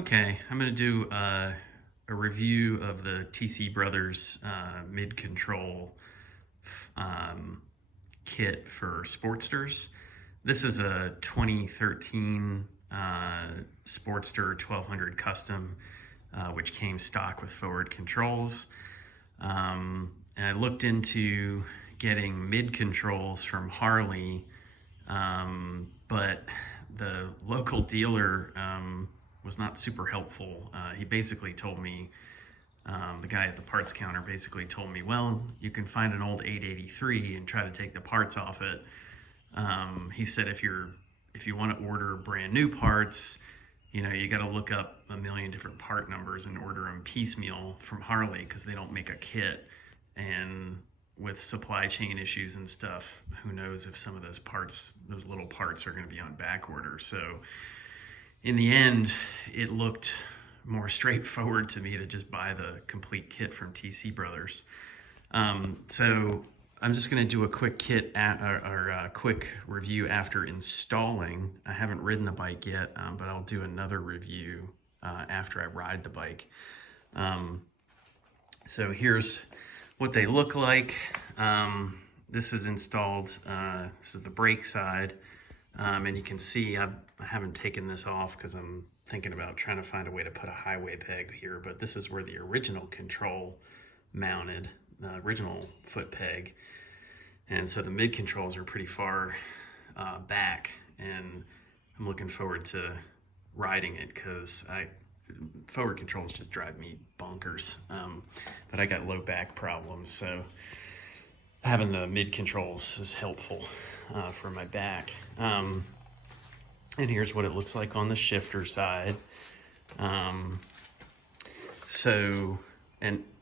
Okay, I'm going to do a review of the TC Brothers mid-control um, kit for Sportsters. This is a 2013 Sportster 1200 Custom, which came stock with forward controls. And I looked into getting mid-controls from Harley, but the local dealer was not super helpful. He basically told me, the guy at the parts counter basically told me, well, you can find an old 883 and try to take the parts off it. He said if you want to order brand new parts, you got to look up a million different part numbers and order them piecemeal from Harley because they don't make a kit. And with supply chain issues and stuff, who knows if some of those little parts are going to be on back order. So in the end, it looked more straightforward to me to just buy the complete kit from TC Brothers. So I'm just going to do a quick quick review after installing. I haven't ridden the bike yet, but I'll do another review after I ride the bike. So here's what they look like. This is installed. This is the brake side, and you can see I haven't taken this off because I'm thinking about trying to find a way to put a highway peg here, but this is where the original control mounted, the original foot peg. And so the mid controls are pretty far back, and I'm looking forward to riding it because forward controls just drive me bonkers. But I got low back problems, so having the mid controls is helpful for my back. And here's what it looks like on the shifter side. And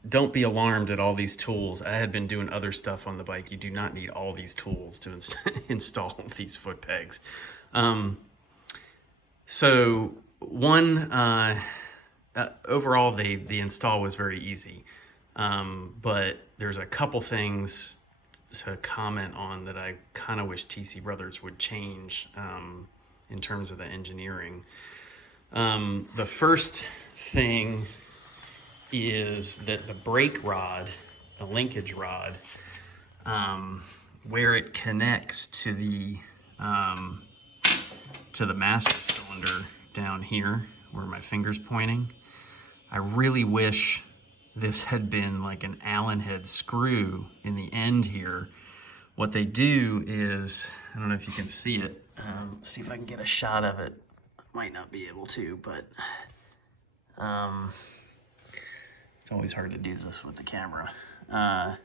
don't be alarmed at all these tools. I had been doing other stuff on the bike. You do not need all these tools to install these foot pegs. Overall, the install was very easy. But there's a couple things to comment on that I kind of wish TC Brothers would change in terms of the engineering. The first thing is that the brake rod, the linkage rod, where it connects to the master cylinder down here, where my finger's pointing, I really wish this had been like an Allen head screw in the end here. What they do is, I don't know if you can see it. Let's see if I can get a shot of it. I might not be able to, but it's always hard to do this with the camera. I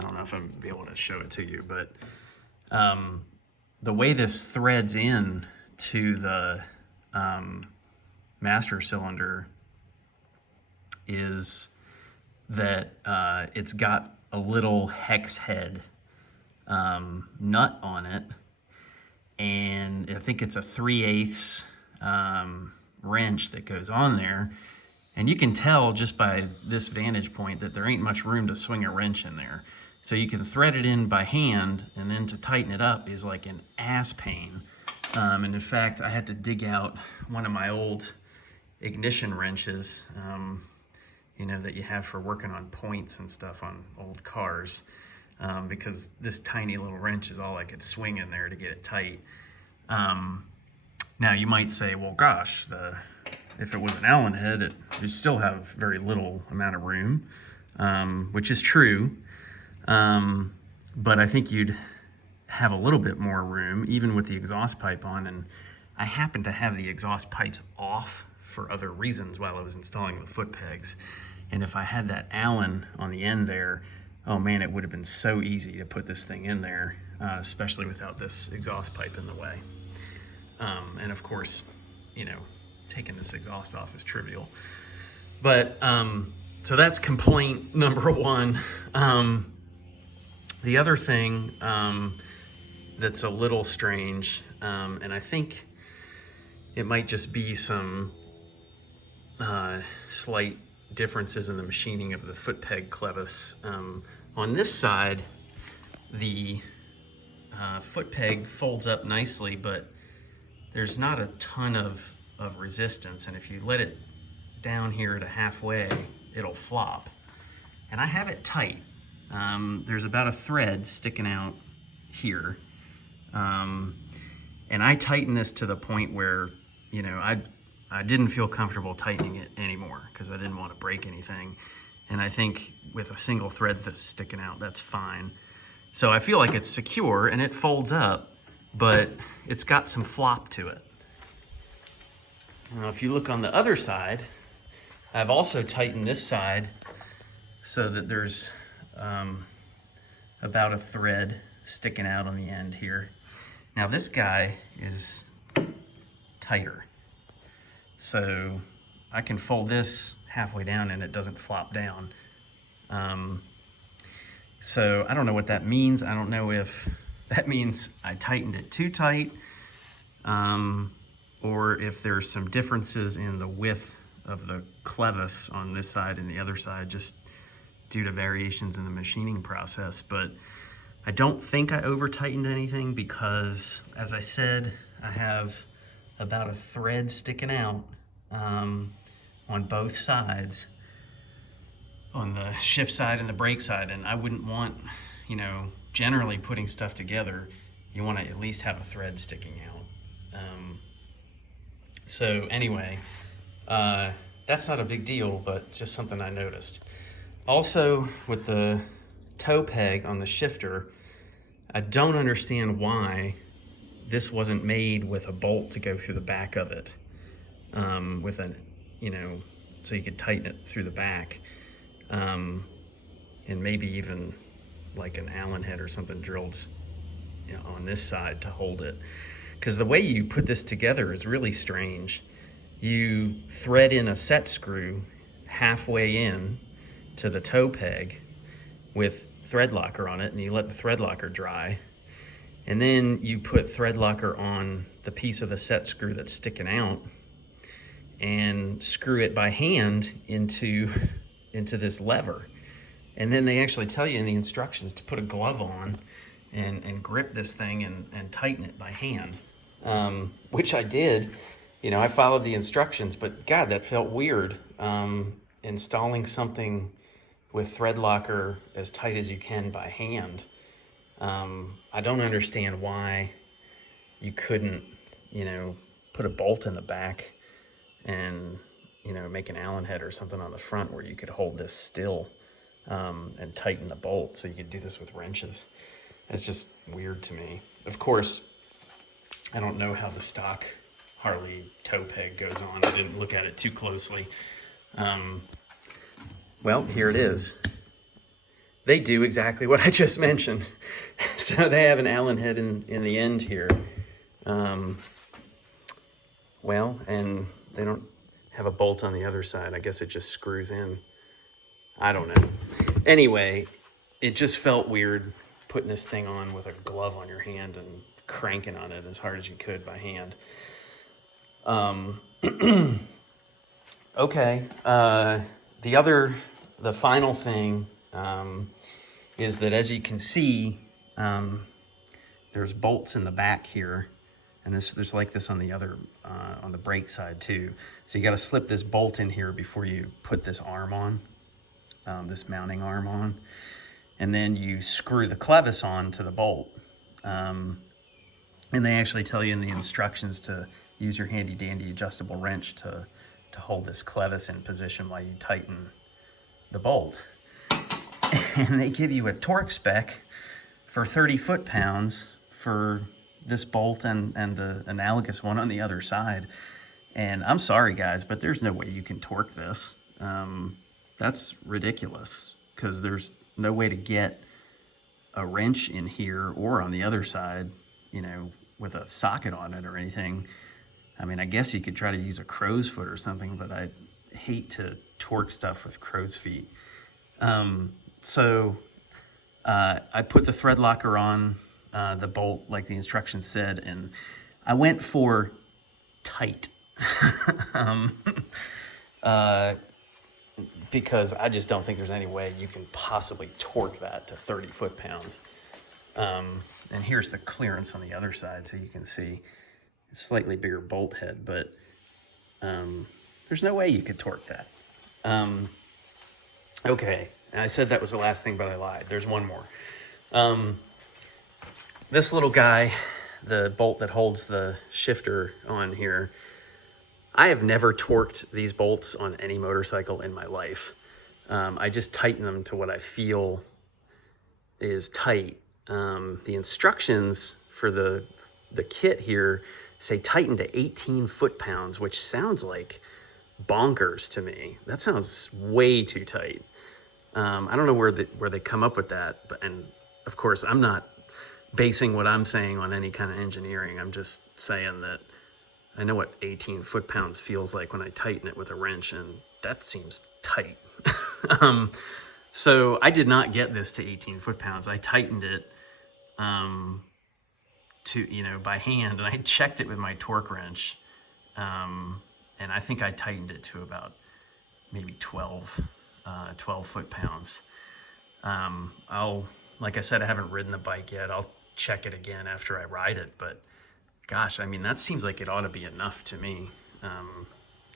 don't know if I'll be able to show it to you, but the way this threads in to the master cylinder is that it's got a little hex head nut on it, and I think it's a 3/8 wrench that goes on there, and you can tell just by this vantage point that there ain't much room to swing a wrench in there. So you can thread it in by hand, and then to tighten it up is like an ass pain. And in fact, I had to dig out one of my old ignition wrenches, that you have for working on points and stuff on old cars, because this tiny little wrench is all I could swing in there to get it tight. Now you might say, well, gosh, if it was an Allen head, you still have very little amount of room, which is true. But I think you'd have a little bit more room, even with the exhaust pipe on. And I happen to have the exhaust pipes off for other reasons while I was installing the foot pegs. And if I had that Allen on the end there, oh man, it would have been so easy to put this thing in there, especially without this exhaust pipe in the way. And of course, taking this exhaust off is trivial. But so that's complaint number one. The other thing that's a little strange, and I think it might just be some slight differences in the machining of the foot peg clevis. On this side, the foot peg folds up nicely, but there's not a ton of of resistance, and if you let it down here to halfway, it'll flop. And I have it tight. There's about a thread sticking out here. And I tightened this to the point where, you know, I didn't feel comfortable tightening it anymore because I didn't want to break anything. And I think with a single thread that's sticking out, that's fine. So I feel like it's secure and it folds up, but it's got some flop to it. Now, if you look on the other side, I've also tightened this side so that there's about a thread sticking out on the end here. Now this guy is tighter, so I can fold this halfway down and it doesn't flop down. So I don't know what that means. I don't know if that means I tightened it too tight, or if there's some differences in the width of the clevis on this side and the other side, just due to variations in the machining process. But I don't think I over tightened anything because, as I said, I have about a thread sticking out on both sides, on the shift side and the brake side, and I wouldn't want, you know, generally putting stuff together, you want to at least have a thread sticking out. So anyway, that's not a big deal, but just something I noticed. Also, with the toe peg on the shifter, I don't understand why this wasn't made with a bolt to go through the back of it, with a, you know, so you could tighten it through the back, and maybe even like an Allen head or something drilled, you know, on this side to hold it. Because the way you put this together is really strange. You thread in a set screw halfway in to the toe peg with thread locker on it, and you let the thread locker dry, and then you put thread locker on the piece of the set screw that's sticking out and screw it by hand into this lever. And then they actually tell you in the instructions to put a glove on and grip this thing and tighten it by hand, which I did. You know, I followed the instructions, but God, that felt weird, installing something with thread locker as tight as you can by hand. I don't understand why you couldn't, you know, put a bolt in the back and, you know, make an Allen head or something on the front where you could hold this still, and tighten the bolt so you could do this with wrenches. It's just weird to me. Of course, I don't know how the stock Harley toe peg goes on. I didn't look at it too closely. Well, here it is. They do exactly what I just mentioned. So they have an Allen head in the end here. Well, and they don't have a bolt on the other side. I guess it just screws in. I don't know. Anyway, it just felt weird putting this thing on with a glove on your hand and cranking on it as hard as you could by hand. Okay. The final thing is that, as you can see, there's bolts in the back here, and there's like this on the other, on the brake side too. So you got to slip this bolt in here before you put this arm on, this mounting arm on, and then you screw the clevis on to the bolt. And they actually tell you in the instructions to use your handy dandy adjustable wrench to hold this clevis in position while you tighten the bolt. And they give you a torque spec for 30 foot-pounds for this bolt and the analogous one on the other side. And I'm sorry guys, but there's no way you can torque this. That's ridiculous, because there's no way to get a wrench in here or on the other side, you know, with a socket on it or anything. I mean, I guess you could try to use a crow's foot or something, but I hate to torque stuff with crow's feet. So I put the thread locker on the bolt like the instructions said, and I went for tight. Because I just don't think there's any way you can possibly torque that to 30 foot-pounds. And here's the clearance on the other side, so you can see it's slightly bigger bolt head, but There's no way you could torque that. Okay, and I said that was the last thing, but I lied. There's one more. This little guy, the bolt that holds the shifter on here, I have never torqued these bolts on any motorcycle in my life. I just tighten them to what I feel is tight. The instructions for the kit here say tighten to 18 foot-pounds, which sounds like bonkers to me. That sounds way too tight. I don't know where they come up with that, and of course I'm not basing what I'm saying on any kind of engineering. I'm just saying that I know what 18 foot-pounds feels like when I tighten it with a wrench, and that seems tight. So I did not get this to 18 foot-pounds. I tightened it by hand, and I checked it with my torque wrench, and I think I tightened it to about maybe 12 foot-pounds. Like I said, I haven't ridden the bike yet. I'll check it again after I ride it, but gosh, I mean, that seems like it ought to be enough to me.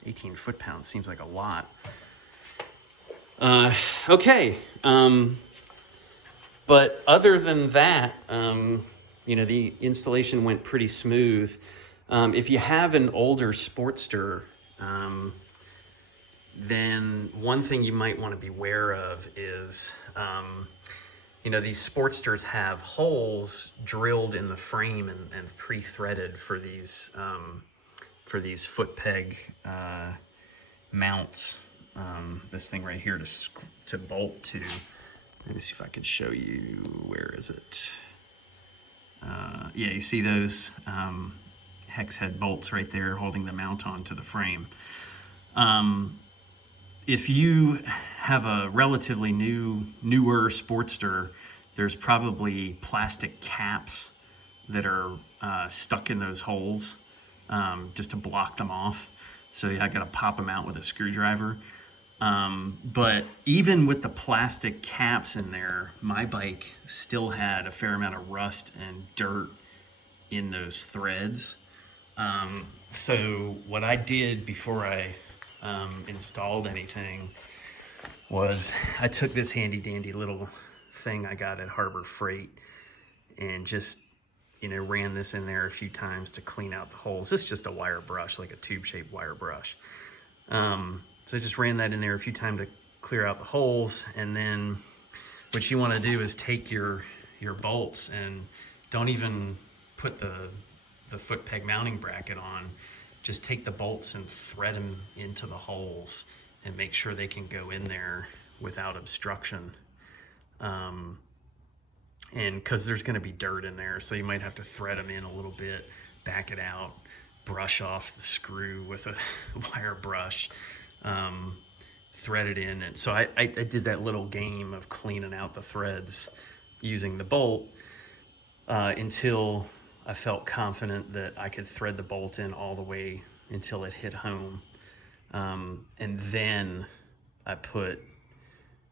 18 foot-pounds seems like a lot. Okay. But other than that, the installation went pretty smooth. If you have an older Sportster, then one thing you might want to be aware of is, these Sportsters have holes drilled in the frame and pre-threaded for these foot peg mounts. This thing right here to bolt to. Let me see if I can show you. Where is it? Yeah, you see those hex head bolts right there holding the mount onto the frame. If you have a relatively newer Sportster, there's probably plastic caps that are stuck in those holes just to block them off. So I got to pop them out with a screwdriver. But even with the plastic caps in there, my bike still had a fair amount of rust and dirt in those threads. So what I did before I installed anything was I took this handy dandy little thing I got at Harbor Freight and just ran this in there a few times to clean out the holes. This is just a wire brush, like a tube-shaped wire brush. So I just ran that in there a few times to clear out the holes, and then what you want to do is take your bolts and don't even put the foot peg mounting bracket on. Just take the bolts and thread them into the holes and make sure they can go in there without obstruction. And because there's going to be dirt in there, so you might have to thread them in a little bit, back it out, brush off the screw with a wire brush, thread it in. And so I did that little game of cleaning out the threads using the bolt until I felt confident that I could thread the bolt in all the way until it hit home. And then I put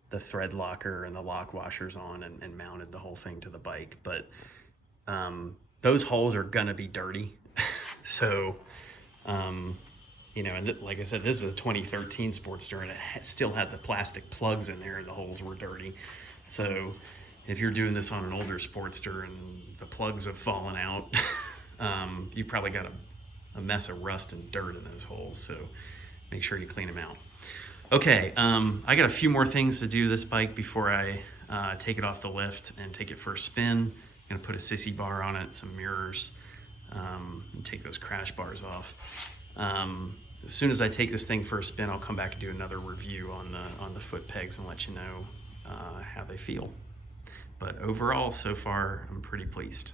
the thread locker and the lock washers on and mounted the whole thing to the bike. But those holes are gonna be dirty. So, and like I said, this is a 2013 Sportster, and it still had the plastic plugs in there and the holes were dirty. So if you're doing this on an older Sportster and the plugs have fallen out, you probably got a mess of rust and dirt in those holes. So make sure you clean them out. Okay, I got a few more things to do this bike before I take it off the lift and take it for a spin. I'm gonna put a sissy bar on it, some mirrors, and take those crash bars off. As soon as I take this thing for a spin, I'll come back and do another review on the foot pegs and let you know how they feel. But overall, so far, I'm pretty pleased.